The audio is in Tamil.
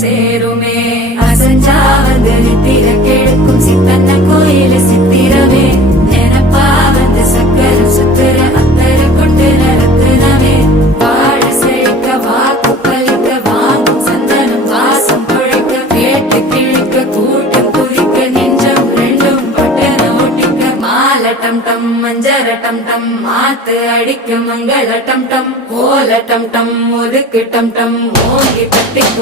சேருமே அசஞ்சா வந்து நித்திர கெடுக்கும் சித்தன்ன கோயில சித்திரமே நினப்பா வந்து சக்கரம் சுத்துற அத்தர கொண்டு நடத்துனவே வாழ செழிக்க வாக்கு பலிக்க வாங்கும் சந்தனம் வாசம் பொழைக்க கேட்டு கிழிக்க கூட்டம் குதிக்க நெஞ்சம் ரெண்டும் பட்டன ஓட்டிக்க மாலட்டம் டம் மஞ்சர டம் டம் மாத்து அடிக்க மங்கள டம் டம் ஓல டம் டம் ஒதுக்கு டம் டம் ஓங்கி தட்டி